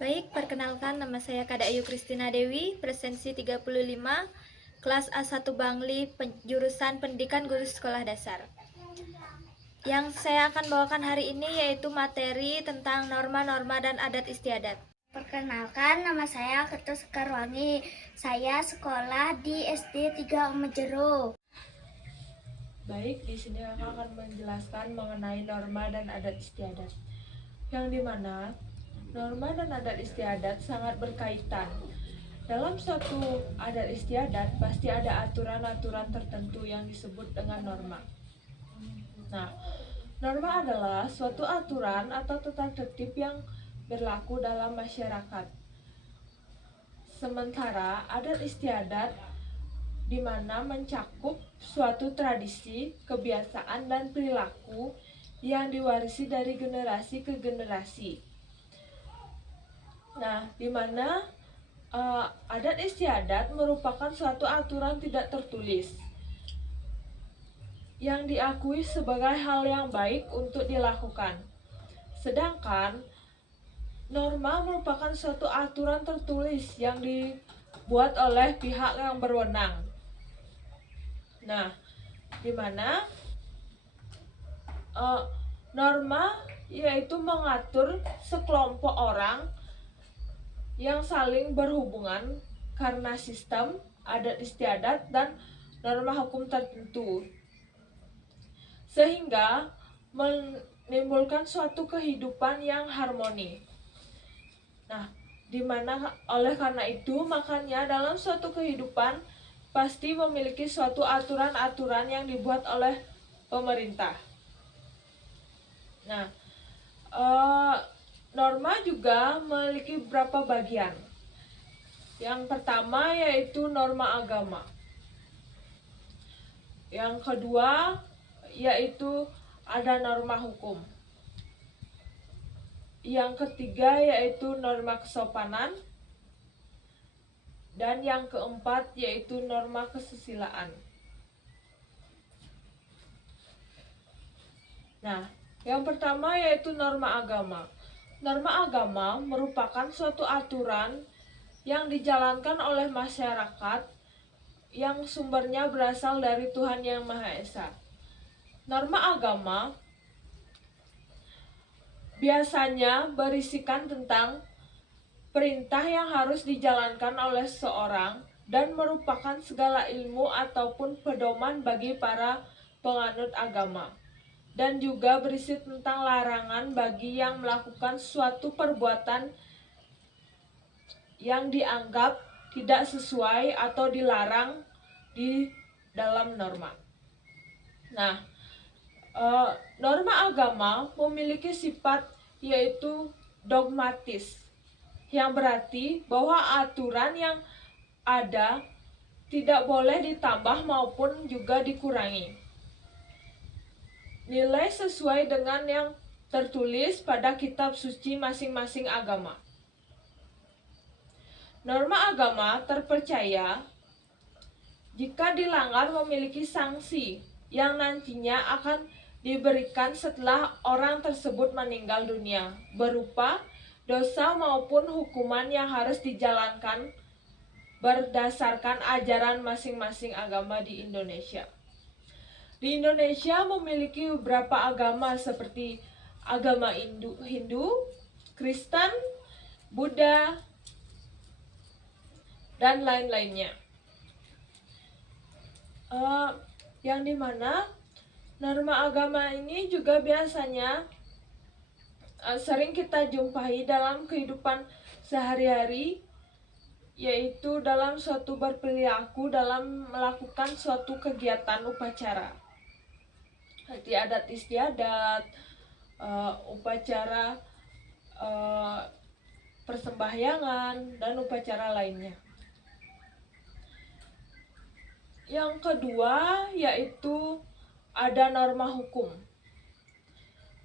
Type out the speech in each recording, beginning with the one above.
Baik, perkenalkan nama saya Kada Ayu Kristina Dewi, presensi 35, kelas A1 Bangli, jurusan Pendidikan Guru Sekolah Dasar. Yang saya akan bawakan hari ini yaitu materi tentang norma-norma dan adat istiadat. Perkenalkan, nama saya Kertus Sekarwangi. Saya sekolah di SD 3 Omejero. Baik, di sini aku akan menjelaskan mengenai norma dan adat istiadat. Yang dimana norma dan adat istiadat sangat berkaitan. Dalam suatu adat istiadat pasti ada aturan-aturan tertentu yang disebut dengan norma. Nah, norma adalah suatu aturan atau tata tertib yang berlaku dalam masyarakat. Sementara adat istiadat di mana mencakup suatu tradisi, kebiasaan, dan perilaku yang diwarisi dari generasi ke generasi. Nah, di mana adat istiadat merupakan suatu aturan tidak tertulis yang diakui sebagai hal yang baik untuk dilakukan. Sedangkan norma merupakan suatu aturan tertulis yang dibuat oleh pihak yang berwenang. Nah, di mana norma yaitu mengatur sekelompok orang yang saling berhubungan karena sistem, adat istiadat, dan norma hukum tertentu, sehingga menimbulkan suatu kehidupan yang harmoni. Nah, dimana oleh karena itu makanya dalam suatu kehidupan pasti memiliki suatu aturan-aturan yang dibuat oleh pemerintah. Nah, norma juga memiliki beberapa bagian. Yang pertama yaitu norma agama. Yang kedua yaitu ada norma hukum. Yang ketiga yaitu norma kesopanan. Dan yang keempat yaitu norma kesusilaan. Nah, yang pertama yaitu norma agama. Norma agama merupakan suatu aturan yang dijalankan oleh masyarakat yang sumbernya berasal dari Tuhan Yang Maha Esa. Norma agama biasanya berisikan tentang perintah yang harus dijalankan oleh seseorang dan merupakan segala ilmu ataupun pedoman bagi para penganut agama. Dan juga berisi tentang larangan bagi yang melakukan suatu perbuatan yang dianggap tidak sesuai atau dilarang di dalam norma. Nah, norma agama memiliki sifat yaitu dogmatis, yang berarti bahwa aturan yang ada tidak boleh ditambah maupun juga dikurangi. Nilai sesuai dengan yang tertulis pada kitab suci masing-masing agama. Norma agama terpercaya jika dilanggar memiliki sanksi yang nantinya akan diberikan setelah orang tersebut meninggal dunia, berupa dosa maupun hukuman yang harus dijalankan berdasarkan ajaran masing-masing agama di Indonesia. Di Indonesia memiliki beberapa agama seperti agama Hindu, Kristen, Buddha, dan lain-lainnya. Yang dimana norma agama ini juga biasanya sering kita jumpai dalam kehidupan sehari-hari, yaitu dalam suatu berperilaku dalam melakukan suatu kegiatan upacara seperti adat istiadat, upacara persembahyangan, dan upacara lainnya. Yang kedua yaitu ada norma hukum.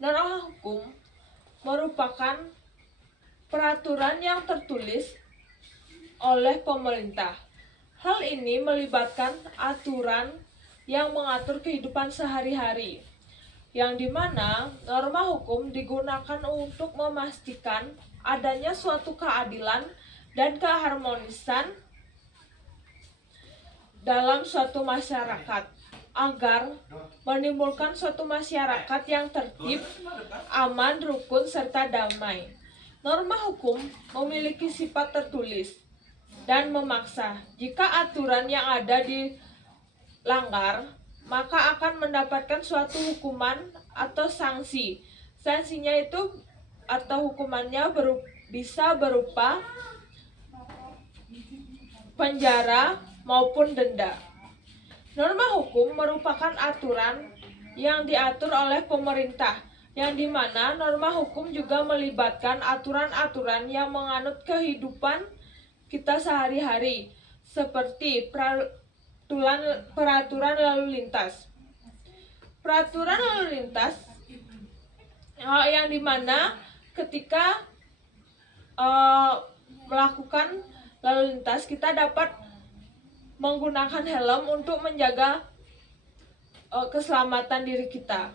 Norma hukum merupakan peraturan yang tertulis oleh pemerintah. Hal ini melibatkan aturan yang mengatur kehidupan sehari-hari, yang dimana norma hukum digunakan untuk memastikan adanya suatu keadilan dan keharmonisan dalam suatu masyarakat, agar menimbulkan suatu masyarakat yang tertib, aman, rukun, serta damai. Norma hukum memiliki sifat tertulis dan memaksa. Jika aturan yang ada dilanggar, maka akan mendapatkan suatu hukuman atau sanksi. Sanksinya itu atau hukumannya bisa berupa penjara maupun denda. Norma hukum merupakan aturan yang diatur oleh pemerintah, yang dimana norma hukum juga melibatkan aturan-aturan yang menganut kehidupan kita sehari-hari, seperti peraturan lalu lintas. Peraturan lalu lintas yang dimana ketika melakukan lalu lintas, kita dapat menggunakan helm untuk menjaga keselamatan diri kita.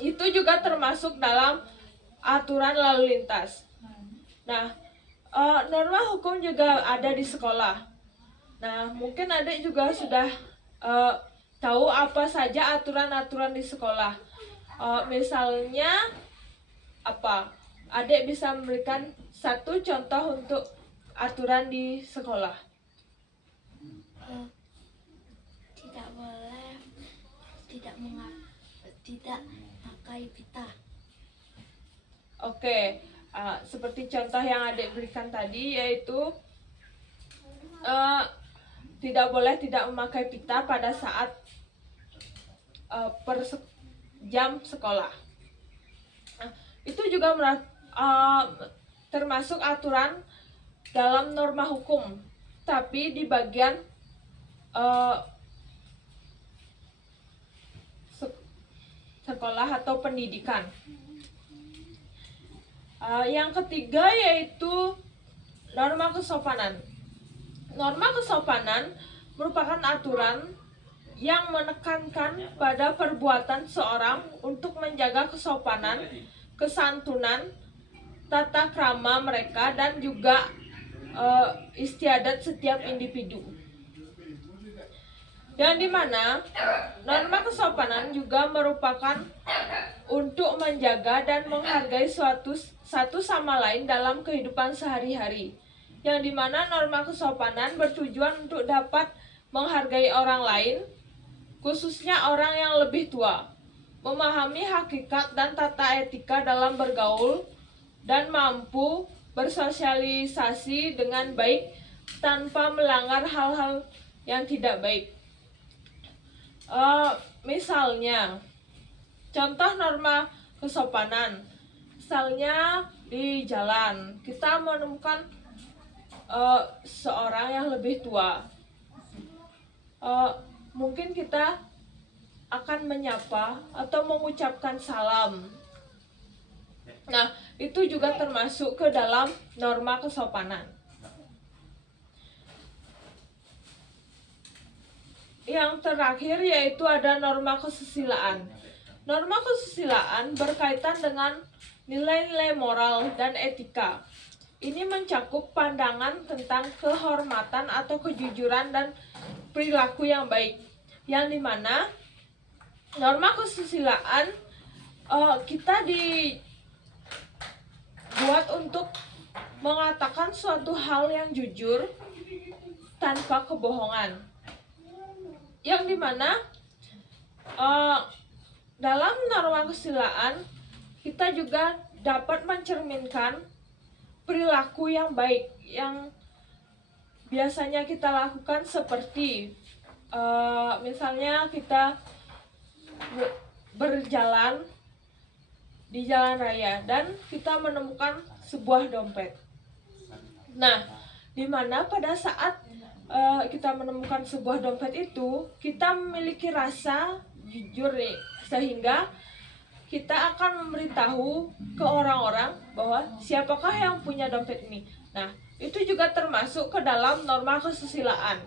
Itu juga termasuk dalam aturan lalu lintas. Nah, norma hukum juga ada di sekolah. Nah, mungkin adik juga sudah tahu apa saja aturan-aturan di sekolah. Misalnya apa? Adik bisa memberikan satu contoh untuk aturan di sekolah. Tidak boleh tidak pakai pita. Oke, seperti contoh yang adik berikan tadi, yaitu tidak boleh tidak memakai pita pada saat jam sekolah. Itu juga termasuk aturan dalam norma hukum, tapi di bagian sekolah atau pendidikan. Yang ketiga yaitu norma kesopanan. Norma kesopanan merupakan aturan yang menekankan pada perbuatan seorang untuk menjaga kesopanan, kesantunan, tata krama mereka, dan juga istiadat setiap individu. Yang dimana norma kesopanan juga merupakan untuk menjaga dan menghargai satu sama lain dalam kehidupan sehari-hari. Yang dimana norma kesopanan bertujuan untuk dapat menghargai orang lain, khususnya orang yang lebih tua, memahami hakikat dan tata etika dalam bergaul, dan mampu bersosialisasi dengan baik tanpa melanggar hal-hal yang tidak baik. Misalnya, contoh norma kesopanan, misalnya di jalan kita menemukan seorang yang lebih tua, mungkin kita akan menyapa atau mengucapkan salam. Nah, itu juga termasuk ke dalam norma kesopanan. Yang terakhir yaitu ada norma kesusilaan. Norma kesusilaan berkaitan dengan nilai-nilai moral dan etika. Ini mencakup pandangan tentang kehormatan atau kejujuran dan perilaku yang baik. Yang dimana norma kesusilaan kita dibuat untuk mengatakan suatu hal yang jujur tanpa kebohongan. Yang dimana dalam norma kesusilaan kita juga dapat mencerminkan perilaku yang baik yang biasanya kita lakukan, seperti misalnya kita berjalan di jalan raya dan kita menemukan sebuah dompet. Nah, dimana pada saat kita menemukan sebuah dompet itu, kita memiliki rasa jujur nih, sehingga kita akan memberitahu ke orang-orang bahwa siapakah yang punya dompet ini. Nah, itu juga termasuk ke dalam norma kesusilaan.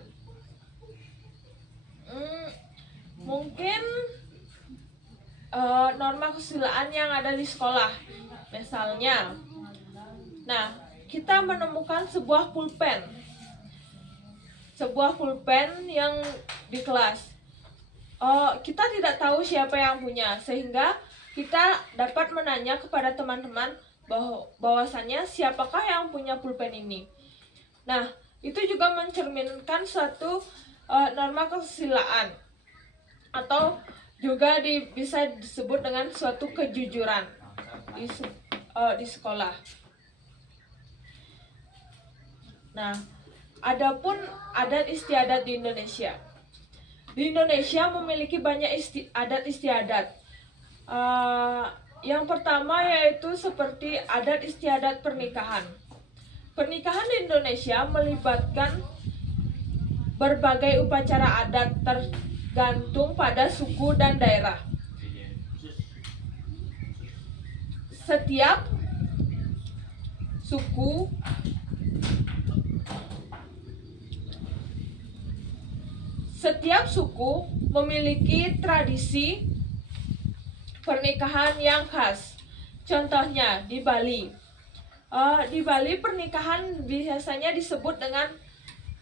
Mungkin norma kesusilaan yang ada di sekolah, misalnya Nah, kita menemukan sebuah pulpen. Sebuah pulpen yang di kelas. Kita tidak tahu siapa yang punya, sehingga kita dapat menanya kepada teman-teman bahwasannya siapakah yang punya pulpen ini. Nah, itu juga mencerminkan suatu norma kesusilaan, atau juga bisa disebut dengan suatu kejujuran di sekolah. Nah, adapun adat istiadat di Indonesia. Di Indonesia memiliki banyak adat istiadat. Yang pertama yaitu seperti adat istiadat pernikahan. Pernikahan di Indonesia melibatkan berbagai upacara adat tergantung pada suku dan daerah. Setiap suku memiliki tradisi pernikahan yang khas. Contohnya di Bali. Di Bali pernikahan biasanya disebut dengan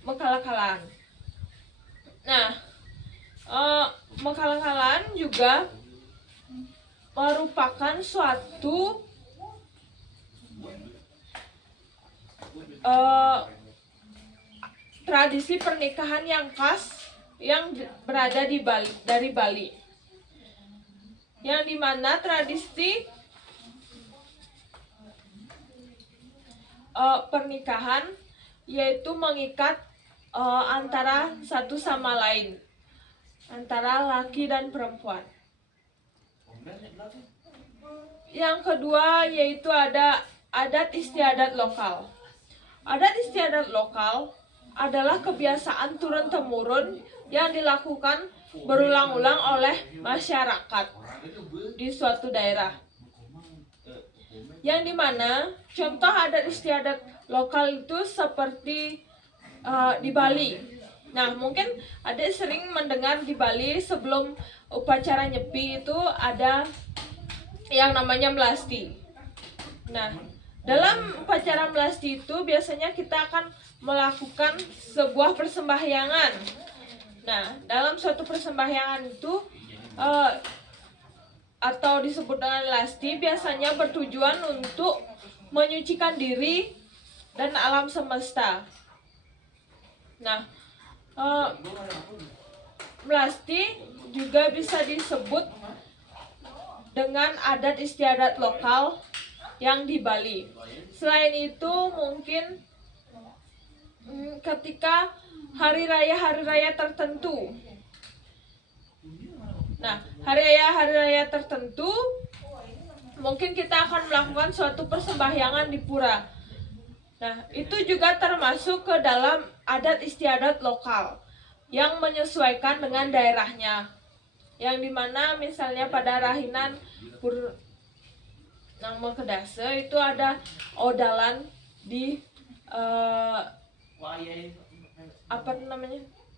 mekala-kalaan. Nah, mekala-kalaan juga merupakan suatu tradisi pernikahan yang khas yang berada dari Bali, yang dimana tradisi pernikahan yaitu mengikat antara satu sama lain, antara laki dan perempuan. Yang kedua yaitu ada adat istiadat lokal. Adat istiadat lokal adalah kebiasaan turun-temurun yang dilakukan berulang-ulang oleh masyarakat di suatu daerah. Yang dimana contoh adat istiadat lokal itu seperti di Bali. Nah, mungkin adik sering mendengar di Bali sebelum upacara nyepi itu ada yang namanya melasti. Nah, dalam upacara melasti itu biasanya kita akan melakukan sebuah persembahyangan. Nah, dalam suatu persembahyangan itu atau disebut dengan lasti biasanya bertujuan untuk menyucikan diri dan alam semesta. Nah, melasti juga bisa disebut dengan adat istiadat lokal yang di Bali. Selain itu mungkin ketika hari raya tertentu. Nah, hari raya tertentu mungkin kita akan melakukan suatu persembahyangan di pura. Nah, itu juga termasuk ke dalam adat istiadat lokal yang menyesuaikan dengan daerahnya. Yang dimana misalnya pada Rahinan Nang Mekedase itu ada odalan di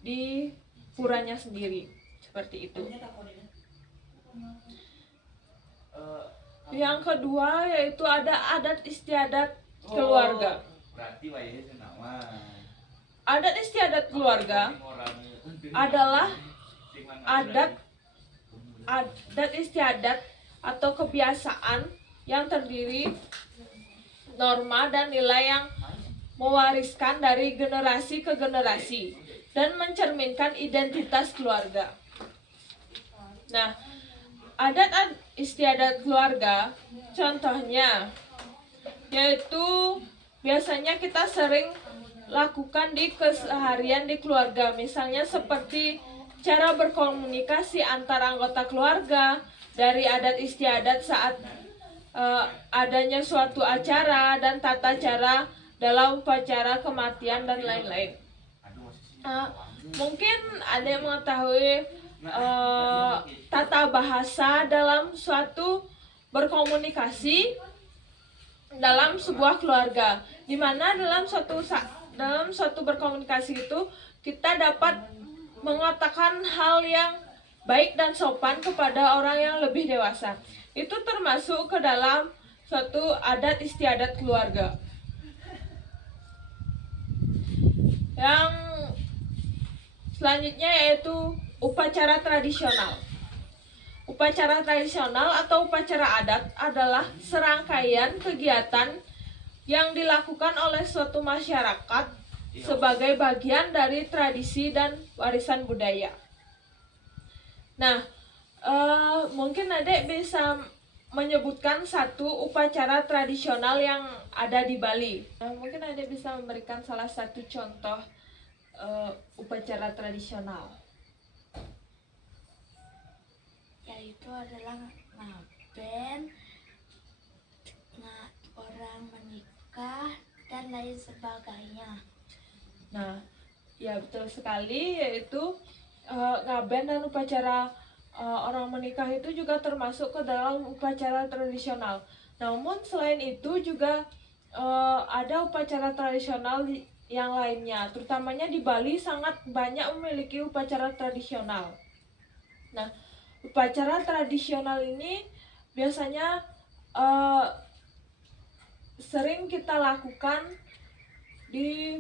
di puranya sendiri, seperti itu. Yang kedua yaitu ada adat istiadat keluarga. Adat istiadat keluarga adalah adat istiadat atau kebiasaan yang terdiri norma dan nilai yang mewariskan dari generasi ke generasi dan mencerminkan identitas keluarga. Nah, adat istiadat keluarga contohnya yaitu biasanya kita sering lakukan di keseharian di keluarga, misalnya seperti cara berkomunikasi antara anggota keluarga, dari adat istiadat saat adanya suatu acara dan tata cara dalam upacara kematian dan lain-lain. Mungkin ada yang mengetahui tata bahasa dalam suatu berkomunikasi dalam sebuah keluarga, di mana dalam suatu berkomunikasi itu kita dapat mengatakan hal yang baik dan sopan kepada orang yang lebih dewasa. Itu termasuk ke dalam suatu adat istiadat keluarga. Yang selanjutnya yaitu upacara tradisional. Upacara tradisional atau upacara adat adalah serangkaian kegiatan yang dilakukan oleh suatu masyarakat sebagai bagian dari tradisi dan warisan budaya. Nah, mungkin Adek bisa menyebutkan satu upacara tradisional yang ada di Bali. Nah, mungkin Adek bisa memberikan salah satu contoh upacara tradisional. Yaitu adalah ngaben, orang menikah, dan lain sebagainya. Nah, ya betul sekali, yaitu ngaben dan upacara orang menikah itu juga termasuk ke dalam upacara tradisional. Namun selain itu juga ada upacara tradisional yang lainnya, terutamanya di Bali sangat banyak memiliki upacara tradisional. Nah, upacara tradisional ini biasanya sering kita lakukan di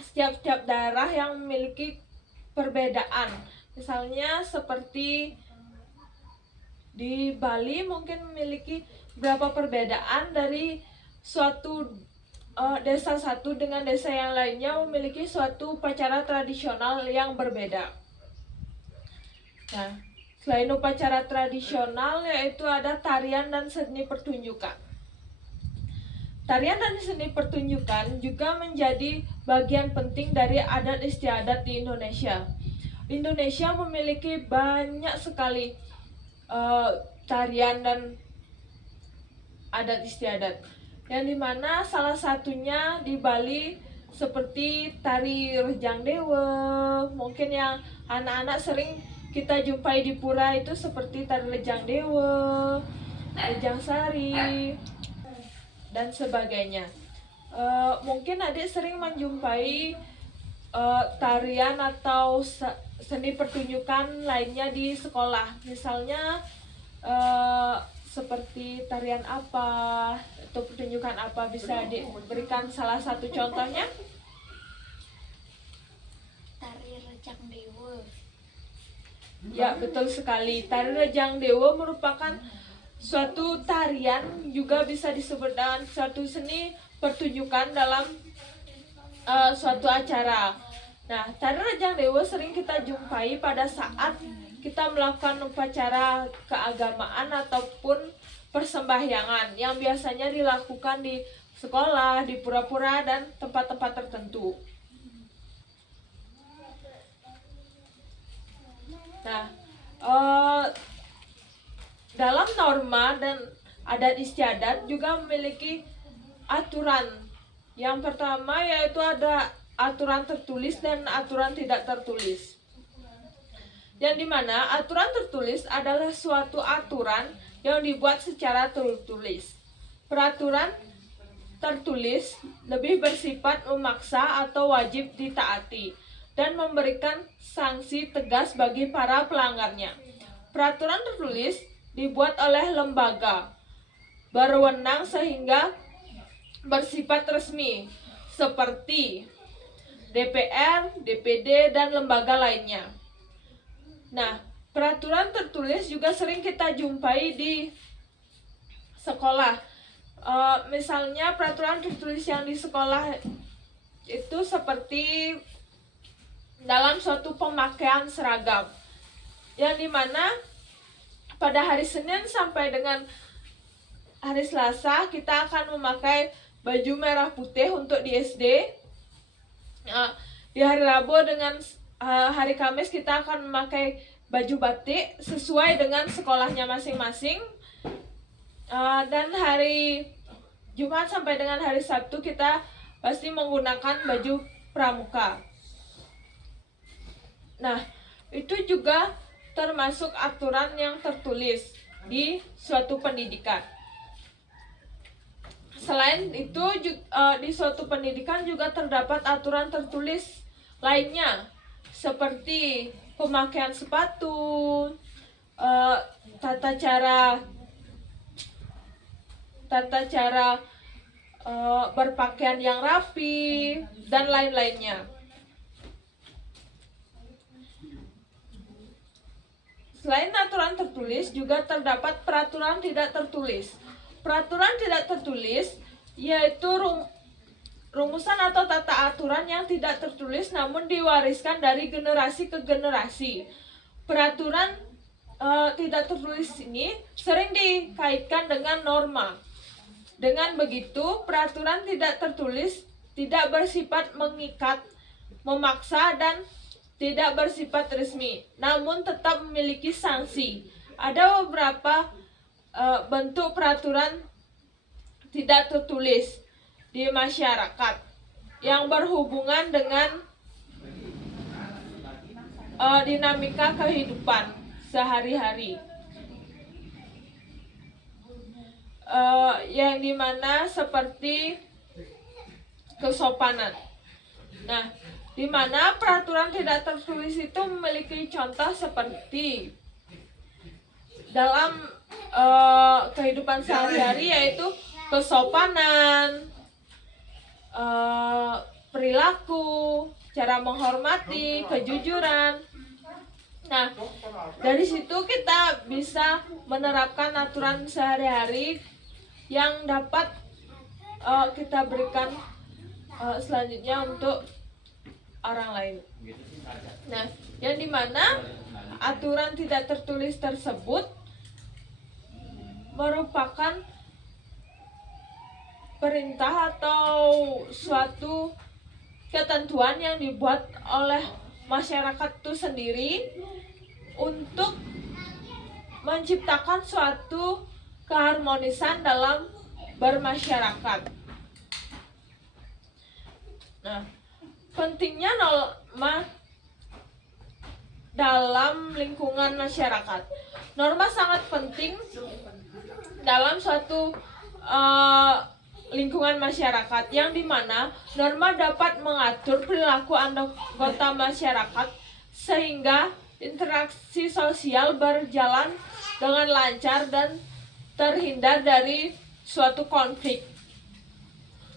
setiap daerah yang memiliki perbedaan. Misalnya seperti di Bali mungkin memiliki beberapa perbedaan dari suatu desa satu dengan desa yang lainnya memiliki suatu upacara tradisional yang berbeda. Nah, selain upacara tradisional yaitu ada tarian dan seni pertunjukan. Tarian dan seni pertunjukan juga menjadi bagian penting dari adat istiadat di Indonesia. Indonesia memiliki banyak sekali tarian dan adat istiadat, yang dimana salah satunya di Bali seperti tari Rejang Dewa. Mungkin yang anak-anak sering kita jumpai di pura itu seperti tari Rejang Dewa, Rejang Sari, dan sebagainya. Mungkin adik sering menjumpai tarian atau seni pertunjukan lainnya di sekolah. Misalnya seperti tarian apa atau pertunjukan apa, bisa diberikan salah satu contohnya? Tari Rejang Dewa. Ya, betul sekali. Tari Rejang Dewa merupakan suatu tarian, juga bisa disebut dengan suatu seni pertunjukan dalam suatu acara. Nah, tari Rejang Dewa sering kita jumpai pada saat kita melakukan upacara keagamaan ataupun persembahyangan yang biasanya dilakukan di sekolah, di pura-pura, dan tempat-tempat tertentu. Nah, dalam norma dan adat istiadat juga memiliki aturan. Yang pertama yaitu ada aturan tertulis dan aturan tidak tertulis. Yang dimana aturan tertulis adalah suatu aturan yang dibuat secara tertulis. Peraturan tertulis lebih bersifat memaksa atau wajib ditaati dan memberikan sanksi tegas bagi para pelanggarnya. Peraturan tertulis dibuat oleh lembaga berwenang sehingga bersifat resmi seperti DPR, DPD, dan lembaga lainnya. Nah, peraturan tertulis juga sering kita jumpai di sekolah. Misalnya peraturan tertulis yang di sekolah itu seperti dalam suatu pemakaian seragam, yang dimana pada hari Senin sampai dengan hari Selasa kita akan memakai baju merah putih untuk di SD. Di hari Rabu dengan hari Kamis kita akan memakai baju batik sesuai dengan sekolahnya masing-masing. Dan hari Jumat sampai dengan hari Sabtu kita pasti menggunakan baju pramuka. Nah, itu juga termasuk aturan yang tertulis di suatu pendidikan. Selain itu, di suatu pendidikan juga terdapat aturan tertulis lainnya, seperti pemakaian sepatu, tata cara berpakaian yang rapi, dan lain-lainnya. Selain aturan tertulis, juga terdapat peraturan tidak tertulis. Peraturan tidak tertulis yaitu rumusan atau tata aturan yang tidak tertulis namun diwariskan dari generasi ke generasi. Peraturan tidak tertulis ini sering dikaitkan dengan norma. Dengan begitu, peraturan tidak tertulis tidak bersifat mengikat, memaksa, dan tidak bersifat resmi, namun tetap memiliki sanksi. Ada beberapa bentuk peraturan tidak tertulis di masyarakat yang berhubungan dengan dinamika kehidupan sehari-hari, yang dimana seperti kesopanan. Nah, di mana peraturan tidak tertulis itu memiliki contoh seperti dalam kehidupan sehari-hari, yaitu kesopanan, perilaku, cara menghormati, kejujuran. Nah, dari situ kita bisa menerapkan aturan sehari-hari yang dapat kita berikan selanjutnya untuk orang lain. Nah, yang dimana aturan tidak tertulis tersebut merupakan perintah atau suatu ketentuan yang dibuat oleh masyarakat itu sendiri untuk menciptakan suatu keharmonisan dalam bermasyarakat. Nah, pentingnya norma dalam lingkungan masyarakat. Norma sangat penting dalam suatu lingkungan masyarakat, yang dimana norma dapat mengatur perilaku anggota masyarakat sehingga interaksi sosial berjalan dengan lancar dan terhindar dari suatu konflik.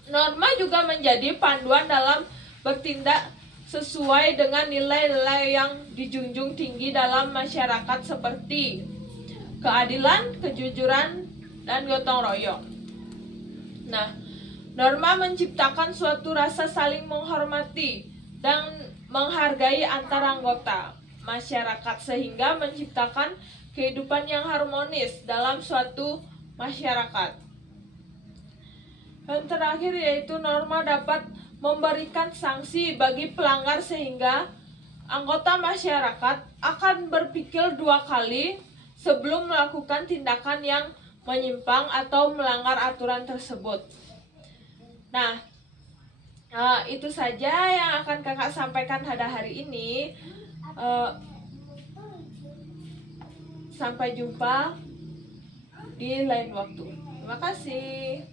Norma juga menjadi panduan dalam bertindak sesuai dengan nilai-nilai yang dijunjung tinggi dalam masyarakat seperti keadilan, kejujuran, dan gotong royong. Nah, norma menciptakan suatu rasa saling menghormati dan menghargai antar anggota masyarakat sehingga menciptakan kehidupan yang harmonis dalam suatu masyarakat. Yang terakhir yaitu norma dapat memberikan sanksi bagi pelanggar sehingga anggota masyarakat akan berpikir dua kali sebelum melakukan tindakan yang menyimpang atau melanggar aturan tersebut. Nah, itu saja yang akan kakak sampaikan pada hari ini. Sampai jumpa di lain waktu. Terima kasih.